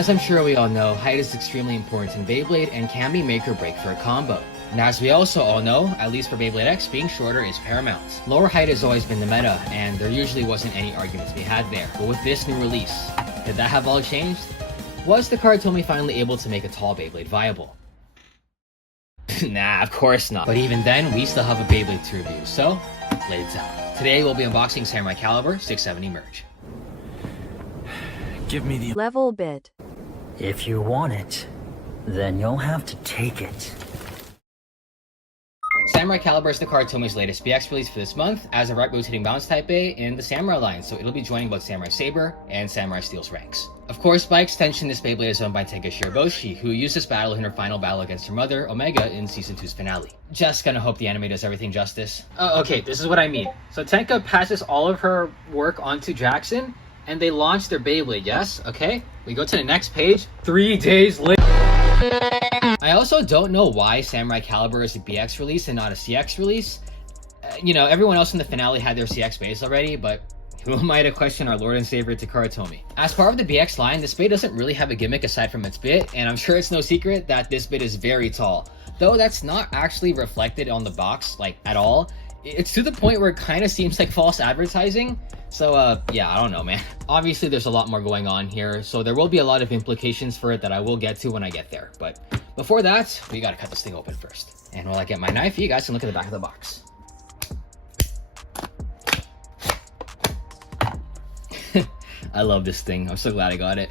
As I'm sure we all know, height is extremely important in Beyblade and can be make or break for a combo. And as we also all know, at least for Beyblade X, being shorter is paramount. Lower height has always been the meta, and there usually wasn't any arguments to be had there. But with this new release, did that have all changed? Was the card Tomy finally able to make a tall Beyblade viable? Nah, of course not. But even then, we still have a Beyblade to review, so blades out. Today we'll be unboxing Samurai Calibur 670 Merge. Give me the level bit. If you want it, then you'll have to take it. Samurai Calibur is the card Tomy's latest BX release for this month as a right rotating bounce type A in the Samurai line, so it'll be joining both Samurai Saber and Samurai Steel's ranks. Of course, by extension, this Beyblade is owned by Tenka Shiraboshi, who used this battle in her final battle against her mother, Omega, in Season 2's finale. Just gonna hope the anime does everything justice. Okay, this is what I mean. So Tenka passes all of her work onto Jackson, and they launch their Beyblade, yes? Okay, we go to the next page, 3 days later. I also don't know why Samurai Calibur is a BX release and not a CX release. You know, everyone else in the finale had their CX base already, but who am I to question our Lord and Savior Takara Tomy? As part of the BX line, this bit doesn't really have a gimmick aside from its bit, and I'm sure it's no secret that this bit is very tall. Though that's not actually reflected on the box, like, at all. It's to the point where it kind of seems like false advertising. So, yeah, I don't know, man. Obviously, there's a lot more going on here, so there will be a lot of implications for it that I will get to when I get there. But before that, we gotta cut this thing open first. And while I get my knife, you guys can look at the back of the box. I love this thing. I'm so glad I got it.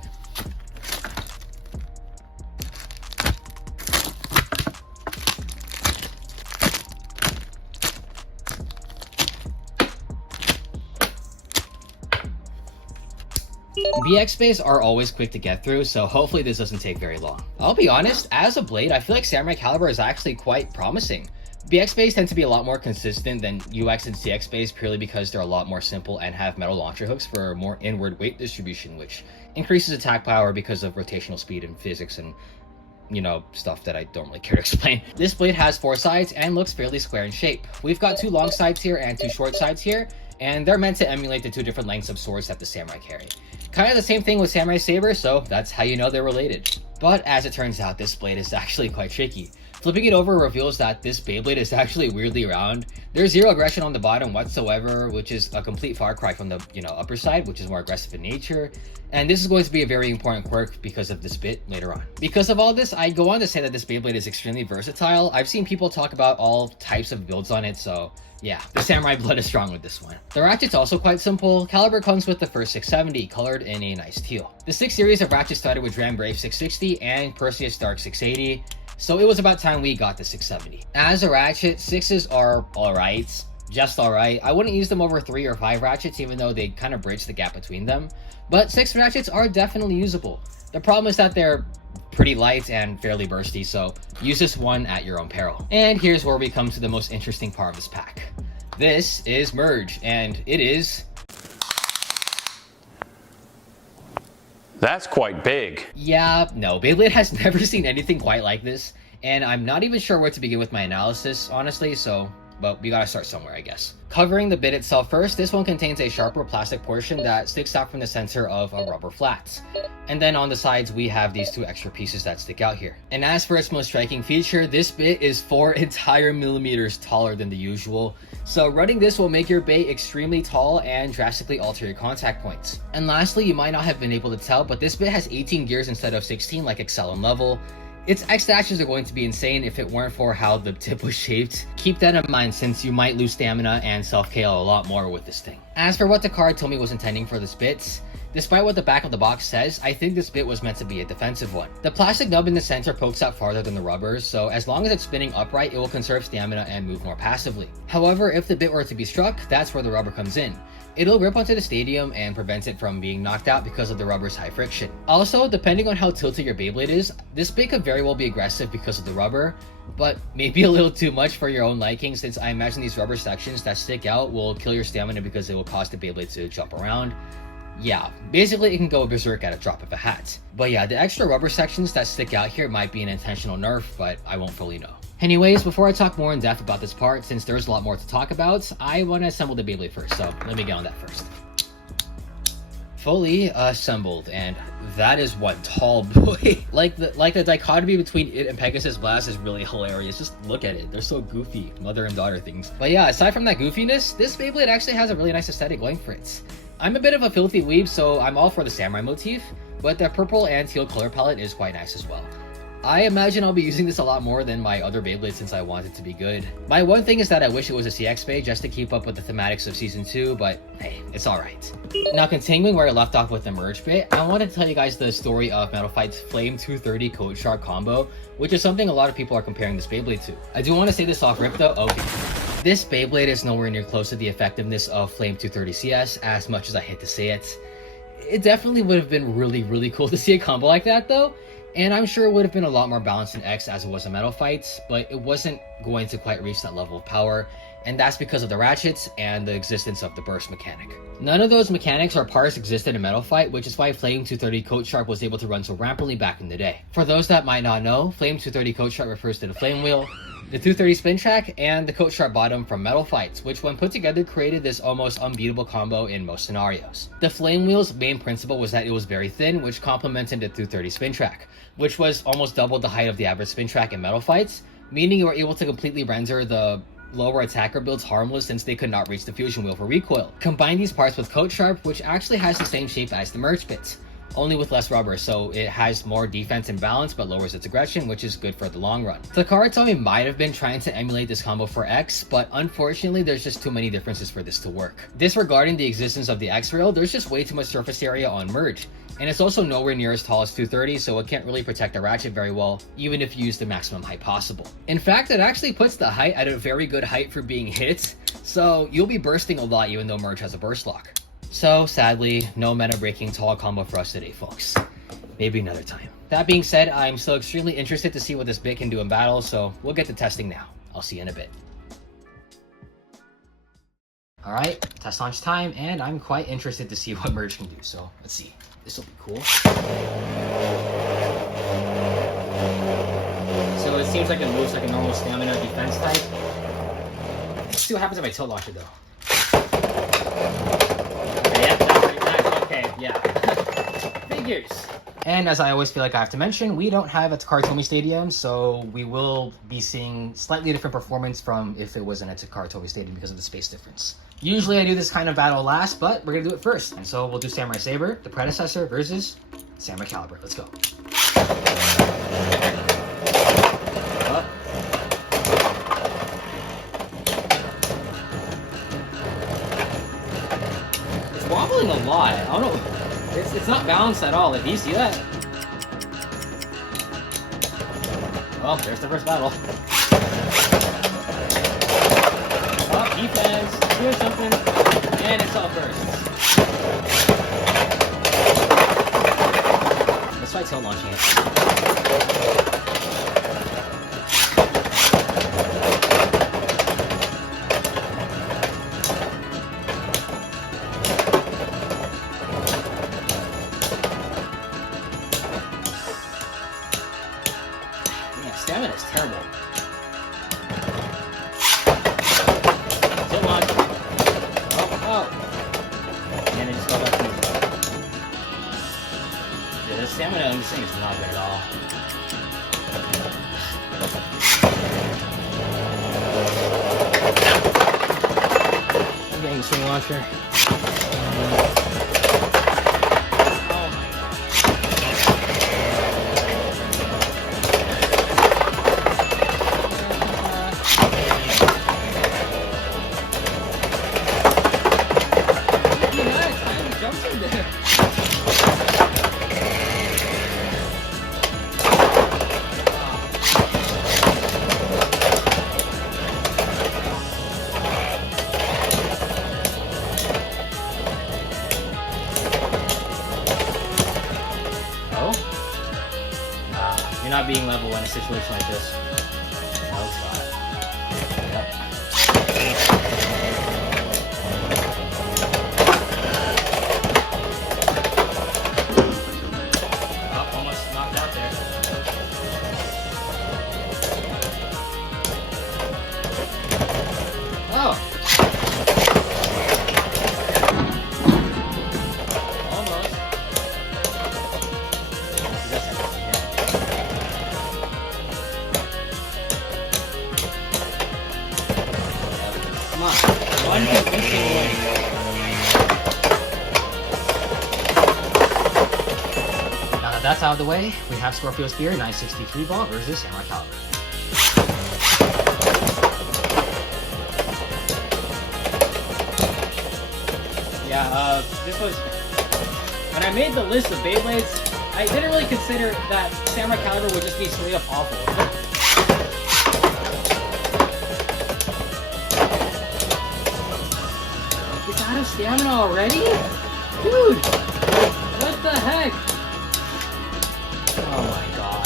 BX bays are always quick to get through, so hopefully this doesn't take very long. I'll be honest, as a blade, I feel like Samurai Calibur is actually quite promising. BX bays tend to be a lot more consistent than UX and CX bays purely because they're a lot more simple and have metal launcher hooks for more inward weight distribution, which increases attack power because of rotational speed and physics and, you know, stuff that I don't really care to explain. This blade has 4 sides and looks fairly square in shape. We've got 2 long sides here and 2 short sides here, and they're meant to emulate the 2 different lengths of swords that the Samurai carry. Kind of the same thing with Samurai Saber, so that's how you know they're related. But as it turns out, this blade is actually quite tricky. Flipping it over reveals that this Beyblade is actually weirdly round. There's 0 aggression on the bottom whatsoever, which is a complete far cry from the, upper side, which is more aggressive in nature. And this is going to be a very important quirk because of this bit later on. Because of all this, I go on to say that this Beyblade is extremely versatile. I've seen people talk about all types of builds on it, so yeah, the Samurai blood is strong with this one. The Ratchet's also quite simple. Calibur comes with the first 670, colored in a nice teal. The 6 series of Ratchet started with Dram Brave 660 and Perseus Dark 680, so it was about time we got the 670. As a Ratchet, 6s are alright, just alright. I wouldn't use them over 3 or 5 Ratchets, even though they kind of bridge the gap between them, but 6 Ratchets are definitely usable. The problem is that they're pretty light and fairly bursty, so use this one at your own peril. And here's where we come to the most interesting part of this pack. This is Merge, and it is... That's quite big. Yeah, no, Beyblade has never seen anything quite like this, and I'm not even sure where to begin with my analysis, honestly, but we gotta start somewhere, I guess. Covering the bit itself first, this one contains a sharper plastic portion that sticks out from the center of a rubber flat. And then on the sides, we have these 2 extra pieces that stick out here. And as for its most striking feature, this bit is 4 entire millimeters taller than the usual. So running this will make your bay extremely tall and drastically alter your contact points. And lastly, you might not have been able to tell, but this bit has 18 gears instead of 16 like Excel and Level. Its X dashes are going to be insane if it weren't for how the tip was shaped. Keep that in mind since you might lose stamina and self-KO a lot more with this thing. As for what the card Tomy was intending for this bit, despite what the back of the box says, I think this bit was meant to be a defensive one. The plastic nub in the center pokes out farther than the rubber, so as long as it's spinning upright, it will conserve stamina and move more passively. However, if the bit were to be struck, that's where the rubber comes in. It'll rip onto the stadium and prevent it from being knocked out because of the rubber's high friction. Also, depending on how tilted your Beyblade is, this bit could very well be aggressive because of the rubber, but maybe a little too much for your own liking, since I imagine these rubber sections that stick out will kill your stamina because it will cause the Beyblade to jump around. Yeah, basically it can go berserk at a drop of a hat. But yeah, the extra rubber sections that stick out here might be an intentional nerf, but I won't fully know. Anyways, before I talk more in depth about this part, since there's a lot more to talk about, I want to assemble the Beyblade first, so let me get on that first. Fully assembled, and that is one tall boy. like the dichotomy between it and Pegasus Blast is really hilarious. Just look at it, they're so goofy, mother and daughter things. But yeah, aside from that goofiness, this Beyblade actually has a really nice aesthetic going for it. I'm a bit of a filthy weeb, so I'm all for the samurai motif, but the purple and teal color palette is quite nice as well. I imagine I'll be using this a lot more than my other Beyblade since I want it to be good. My one thing is that I wish it was a CX Bay just to keep up with the thematics of Season 2, but hey, it's alright. Now continuing where I left off with the merge bit, I want to tell you guys the story of Metal Fight's Flame 230 Code Shark combo, which is something a lot of people are comparing this Beyblade to. I do want to say this off rip though, okay. This Beyblade is nowhere near close to the effectiveness of Flame 230 CS, as much as I hate to say it. It definitely would have been really cool to see a combo like that though. And I'm sure it would have been a lot more balanced in X as it was in Metal Fights, but it wasn't going to quite reach that level of power, and that's because of the Ratchets and the existence of the burst mechanic. None of those mechanics or parts existed in Metal Fight, which is why Flame 230 Code Shark was able to run so rampantly back in the day. For those that might not know, Flame 230 Code Shark refers to the Flame Wheel, the 230 Spin Track, and the Code Shark Bottom from Metal Fights, which when put together created this almost unbeatable combo in most scenarios. The Flame Wheel's main principle was that it was very thin, which complemented the 230 Spin Track, which was almost double the height of the average Spin Track in Metal Fights, meaning you were able to completely render the lower attacker builds harmless since they could not reach the fusion wheel for recoil. Combine these parts with Code Shark, which actually has the same shape as the merge bits, only with less rubber, so it has more defense and balance but lowers its aggression, which is good for the long run. Takara Tomy might have been trying to emulate this combo for X, but unfortunately there's just too many differences for this to work. Disregarding the existence of the X rail, there's just way too much surface area on merge, and it's also nowhere near as tall as 230, so it can't really protect the Ratchet very well, even if you use the maximum height possible. In fact, it actually puts the height at a very good height for being hit, so you'll be bursting a lot even though merge has a burst lock. So sadly, no meta breaking tall combo for us today, folks. Maybe another time. That being said, I'm still extremely interested to see what this bit can do in battle, so we'll get to testing now. I'll see you in a bit. Alright, test launch time, and I'm quite interested to see what merge can do, so let's see. This will be cool. So it seems like it moves like a normal stamina defense type. Let's see what happens if I tilt launch it though. Yeah, that's pretty nice. Okay, yeah. Figures. And as I always feel like I have to mention, we don't have a Takara Tomy Stadium, so we will be seeing slightly different performance from if it wasn't a Takara Tomy Stadium because of the space difference. Usually I do this kind of battle last, but we're gonna do it first. And so we'll do Samurai Saber, the predecessor, versus Samurai Calibur. Let's go. It's wobbling a lot. I don't know. It's not balanced at all. Like, do you see that? Well, there's the first battle. Oh, defense. Doing something. And it's all bursts. Let's try tail launching it. Stamina is terrible. Still launch. Oh. And it just fell back to me. Yeah, the stamina on this thing is not good at all. I'm getting the swing launcher. You're not being level in a situation like this. No, it's not. Yep. Oh, almost knocked out there. Oh! Almost. That's out of the way. We have Scorpio Spear 963 ball versus Samurai Calibur. Yeah, this was... When I made the list of Beyblades, I didn't really consider that Samurai Calibur would just be straight up awful. It's out of stamina already? Dude! What the heck? Oh my god.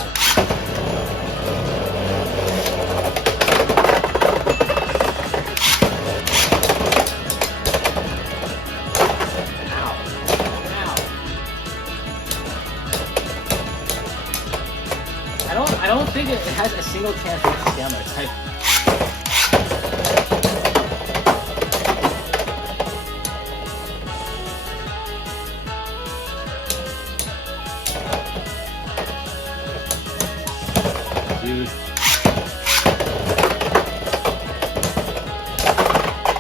I don't think it has a single chance to get stamina type. Dude.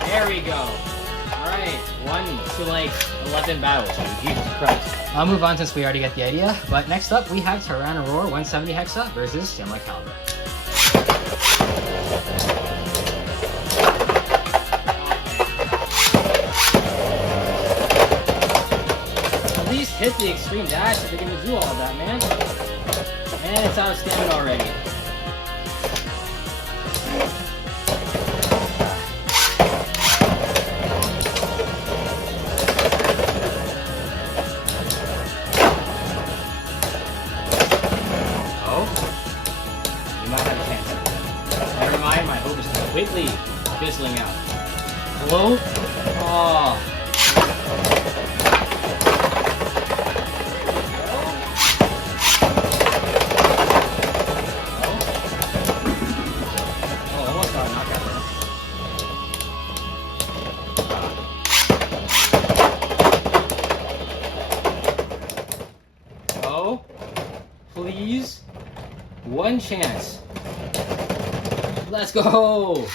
There we go. Alright, 1 to like 11 battles, dude. Jesus Christ. I'll move on since we already get the idea, but next up we have Tyranno Roar 170 Hexa versus Samurai Calibur. At least hit the extreme dash if they're gonna do all of that, man. And it's out of stamina already. Quickly fizzling out. Hello? Oh. Oh, almost got a knockout there. Oh, please. One chance. Let's go!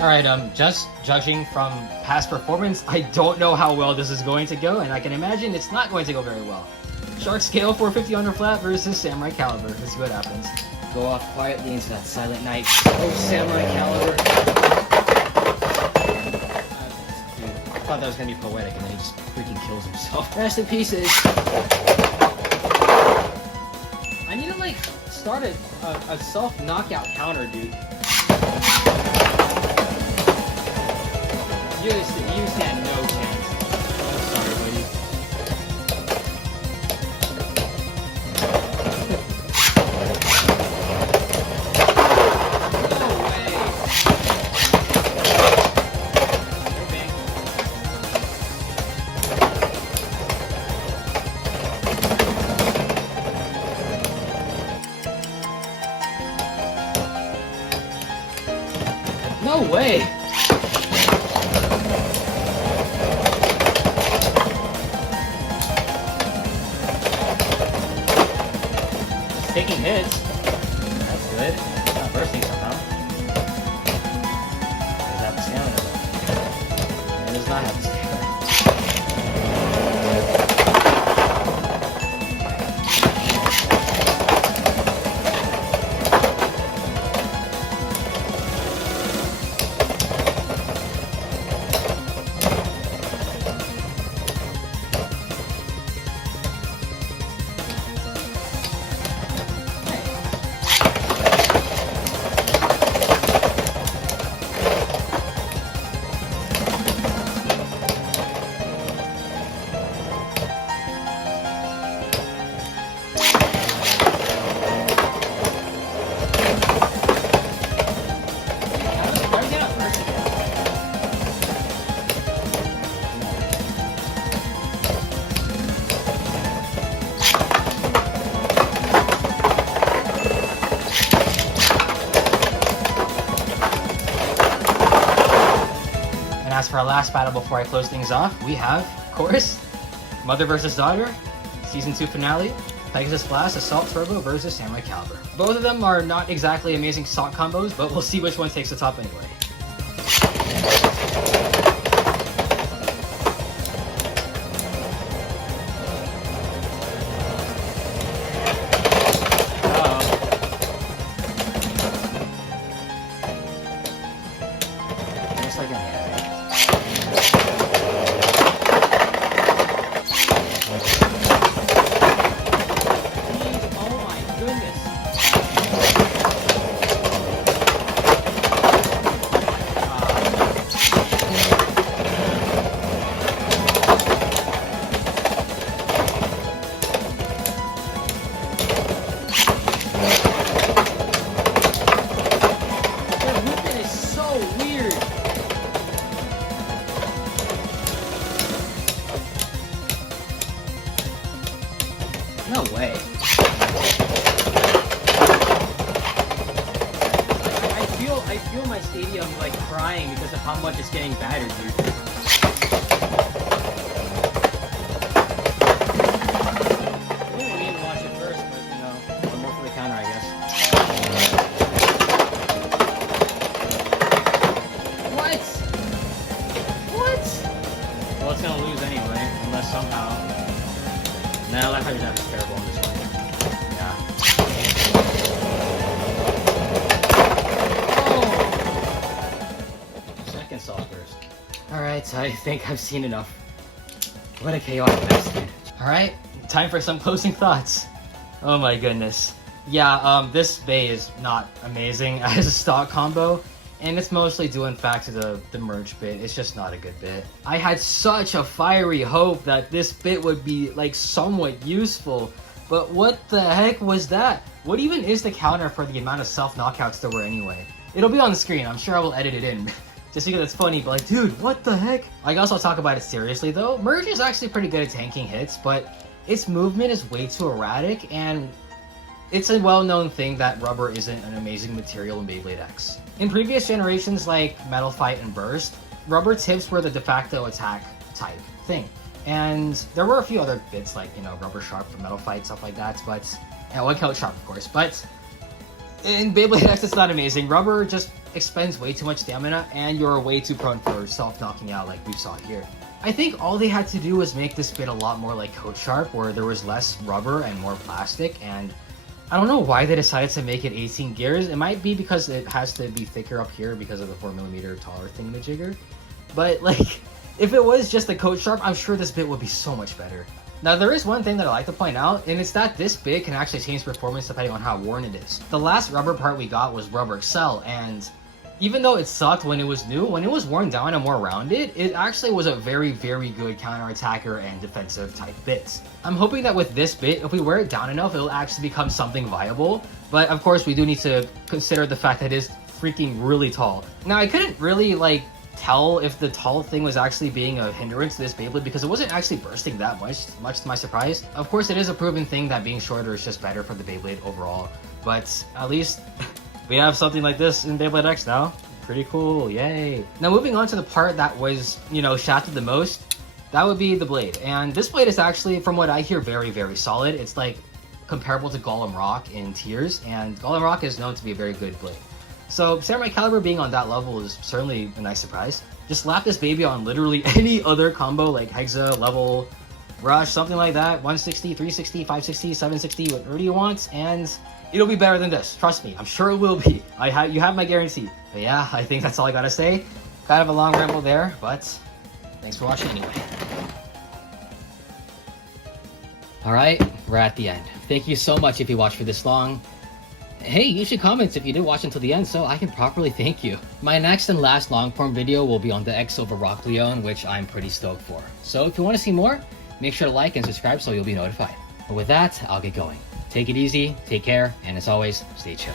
Alright, just judging from past performance, I don't know how well this is going to go, and I can imagine it's not going to go very well. Shark Scale 450 under flat versus Samurai Calibur. Let's see what happens. Go off quietly into that silent night. Oh, Samurai Calibur. Dude, I thought that was gonna be poetic, and then he just freaking kills himself. Rest in pieces. I need to like start a self knockout counter, dude. You stand no chance. I'm sorry, buddy. No way! Taking hits. That's good. It's not bursting somehow. Does have the stamina though. It does not have the stamina. for our last battle before I close things off, we have, of course, Mother vs. Daughter, Season 2 finale, Pegasus Blast Assault Turbo versus Samurai Calibur. Both of them are not exactly amazing stock combos, but we'll see which one takes the top anyway. No way. I feel my stadium like crying because of how much it's getting battered, dude. I didn't mean to watch it first, but you know, one more for the counter, I guess. What? What? Well, it's gonna lose anyway, unless somehow. No, that Hyper Jab is terrible in this one. Yeah. Oh! Second soft burst. Alright, I think I've seen enough. What a chaotic mess, dude. Alright, time for some closing thoughts. Oh my goodness. Yeah, this Bay is not amazing as a stock combo. And it's mostly due in fact to the merge bit. It's just not a good bit. I had such a fiery hope that this bit would be like somewhat useful, but what the heck was that? What even is the counter for the amount of self-knockouts there were anyway? It'll be on the screen, I'm sure I will edit it in. Just because it's funny, but like, dude, what the heck? I guess I'll talk about it seriously though. Merge is actually pretty good at tanking hits, but its movement is way too erratic, and it's a well-known thing that rubber isn't an amazing material in Beyblade X. In previous generations like Metal Fight and Burst, rubber tips were the de facto attack type thing. And there were a few other bits like, you know, Rubber Sharp for Metal Fight, stuff like that, but... and One Count Sharp, of course, but... in Beyblade X, it's not amazing. Rubber just expends way too much stamina, and you're way too prone for self-knocking out like we saw here. I think all they had to do was make this bit a lot more like Code Sharp, where there was less rubber and more plastic, and... I don't know why they decided to make it 18 gears. It might be because it has to be thicker up here because of the 4mm taller thingamajigger. But like, if it was just a Code Sharp, I'm sure this bit would be so much better. Now there is one thing that I like to point out, and it's that this bit can actually change performance depending on how worn it is. The last rubber part we got was Rubber Excel, and even though it sucked when it was new, when it was worn down and more rounded, it actually was a very, very good counter-attacker and defensive type bit. I'm hoping that with this bit, if we wear it down enough, it'll actually become something viable. But of course, we do need to consider the fact that it is freaking really tall. Now, I couldn't really, like, tell if the tall thing was actually being a hindrance to this Beyblade because it wasn't actually bursting that much to my surprise. Of course, it is a proven thing that being shorter is just better for the Beyblade overall. But at least... we have something like this in Beyblade X now. Pretty cool, yay. Now moving on to the part that was, you know, shafted the most, that would be the blade. And this blade is actually, from what I hear, very, very solid. It's like comparable to Golem Rock in tiers, and Golem Rock is known to be a very good blade. So Samurai Calibur being on that level is certainly a nice surprise. Just slap this baby on literally any other combo like Hexa, Level, Rush, something like that, 160, 360, 560, 760, whatever you want, and it'll be better than this. Trust me, I'm sure it will be. You have my guarantee. But yeah, I think that's all I gotta say. Kind of a long ramble there, but thanks for watching anyway. Alright, we're at the end. Thank you so much if you watched for this long. Hey, you should comment if you did watch until the end so I can properly thank you. My next and last long-form video will be on the X over Rock Leon, which I'm pretty stoked for. So if you want to see more, make sure to like and subscribe so you'll be notified. But with that, I'll get going. Take it easy, take care, and as always, stay chill.